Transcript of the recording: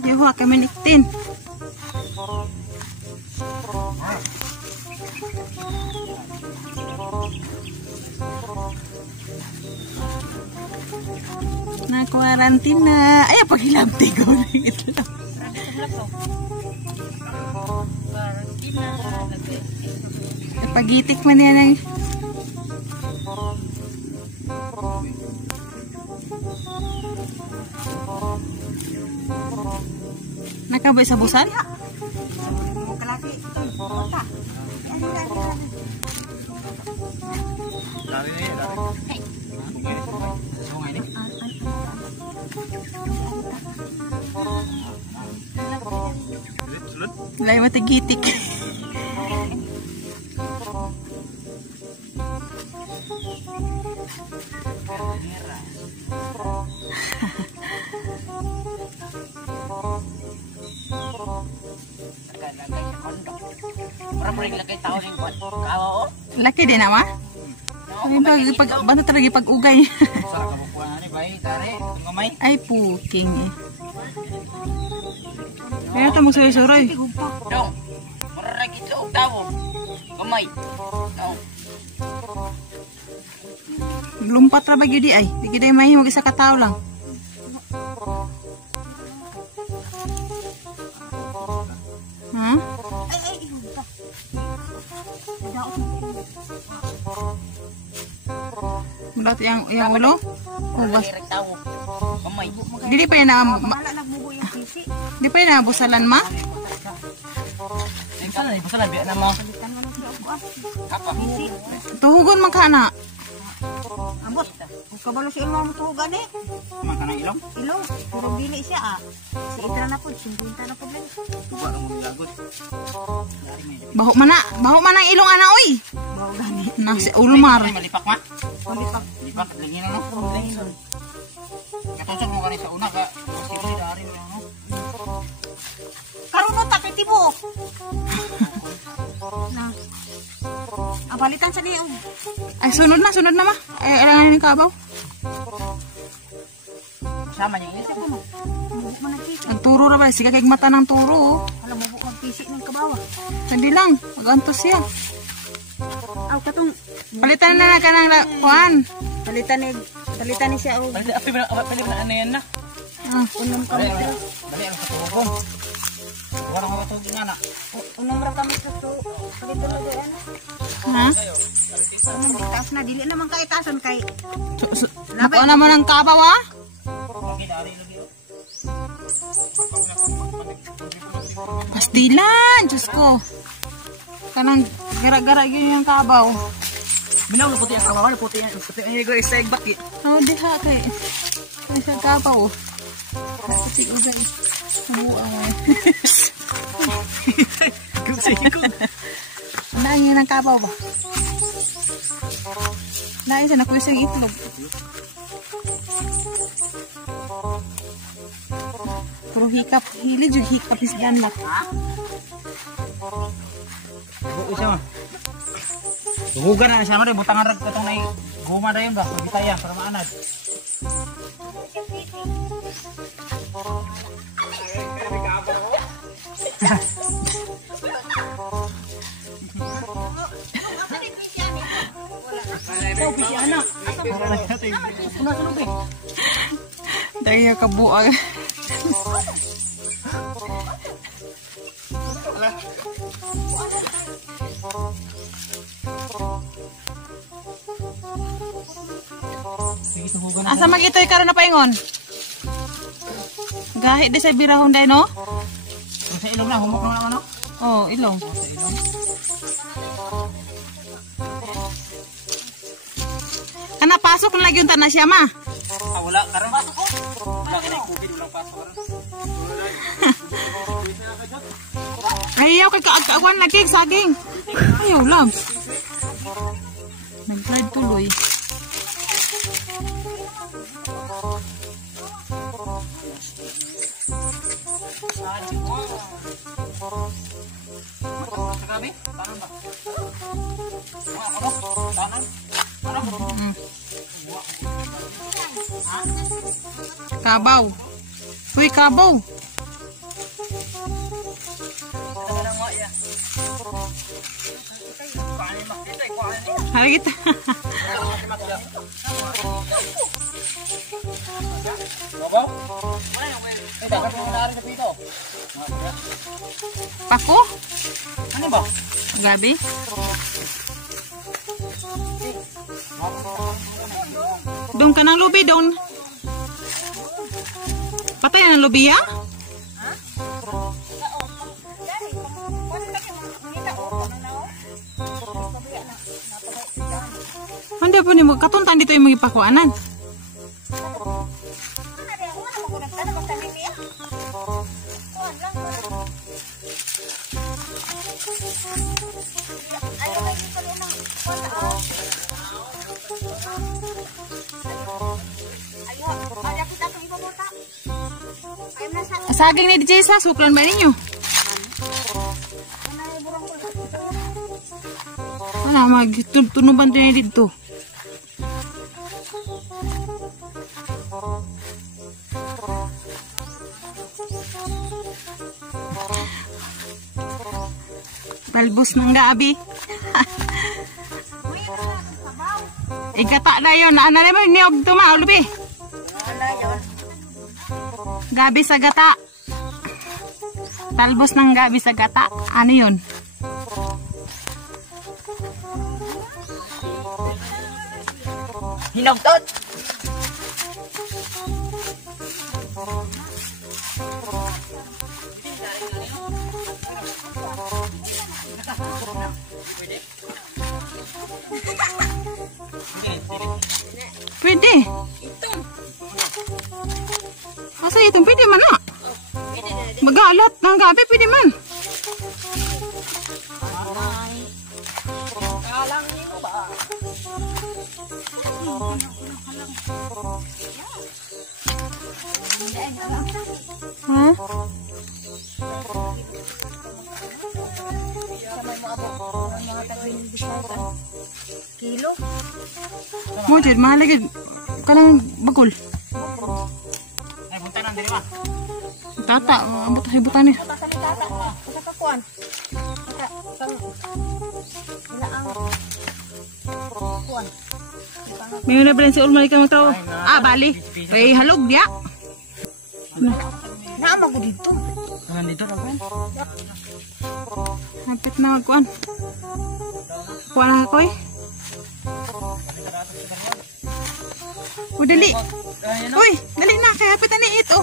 Jauh kami niktin. Nah, karantina. Ay, paghilamti ko ito lang. Pagitik man yan ay. Nakaboy sa busan? Lay matigitik. Laki din ama? Pag bano talaga pag-ugay. Ay puking eh. Kaya ito magsuray-suray. Dong, marag ito ang tao. Kamay. Lumpat ra bagyo di ay. Di kita may mag-isa ka tao lang. Ha? Mulat yang ulo? Kubas. Dili pa na di pa na busalan ma? Busalan biya na mo. Apa? Tuhugon man kana. Ambot, kabalo si ilong mo tuhugan eh. Makan ilong? Ilong, puro bili siya ah. Si Itra na po, 50 na po lang. Tuwa na mo lagot. Baho man ang ilong ana oy. Bawo gani. Nasi ulmar. Malipak ma? Malipak. Lipak, lingin na no? Lingin. Katusok mo kanina sa una ka. Kasi dari mo no? Karon mo tapit tibo. Na. Abalitan sa niyo. Ay sunod na ma. Ay alangan ni kabaw. Sama niya isip mo. Managpisi. Ang turo ra ba siga kay mata ng turo. Alam mo magpisi ng kabawa. Hindi lang, magantos siya. Aw katong Palitan na kanang kuan. palitan ni siya og Pwede ba ano yan na? unong kamitro. Dali ang katulong. Wala mo matulong nga na. Unong ra kamitro to. Palitan na di ano. Ha? Unong taas na dili naman kay tason kay Nako naman ang kabaw ha? Pastilan, Diyos ko. Kanang gara-gara yun yung kabaw. Minaw na puti ang kawawa, puti ang higo isa baki. Oh, diha kay. Ano siya kabaw? Puti ugay. Buang. Nangin ang kabaw ba? Nangin sa nakuha siyang itlog. Pero hikap, hilid yung hikap isdan na. Buo siya ma. Duhugan na siya ma, butangan rag katong na guma na yun ba? Pagitaya, para maanad. Oh, pisi anak. Una sa lubig. Dahil kabuang. Asa magitoy karon na paingon? Gahit di sa birahon day no? Sa ilong na, humok na naman no? Oh, ilong. Sa ilong. Kana pasok na lagi unta na siya ma. Ah, wala. Karon pasok ko. Wala ka na COVID, walang pasok karon. Ayaw kay kaagwan lagi saging. Ayaw labs. Nag-drive tuloy. Gabi, tanan ba? Ano? Tanan? Mm. Kabaw. Uy, kabaw. Hari kita. Babaw? Dapat mo na rin sa pito. Pako? Ano ba? Gabi? Doon ka ng lubi, doon. Patay na ng lubi, ha? Hindi po ni mo katuntan dito yung mga pakuanan. Saging ni DJ sa suklan ba ninyo? Ano, magtunuban din dito. Talbos ng gabi. Igata na yun. Ano naman niyog tumaulubi? Gabi sa gata. Talbos ng gabi sa gata. Ano yun? Hinagtot! Pwede. Asa itong pwede man na? Magalat ng gabi pwede man. Ha? Kilo? Mo jud mahalagid kanang bagol. Ay, punta nang diri ba? Tata, ambot hibutan ni. Tata ni tata. Sa kakuan. Kang ila ang kuan. May na brand si Ulmay ka mo tao. Ah, bali. Kay halog dia. Naama ko dito. Nandito na ba? Hapit na magkuan. Kuan na ko eh. Uy, dali. Uy, dali na. Kaya hapit na ni ito.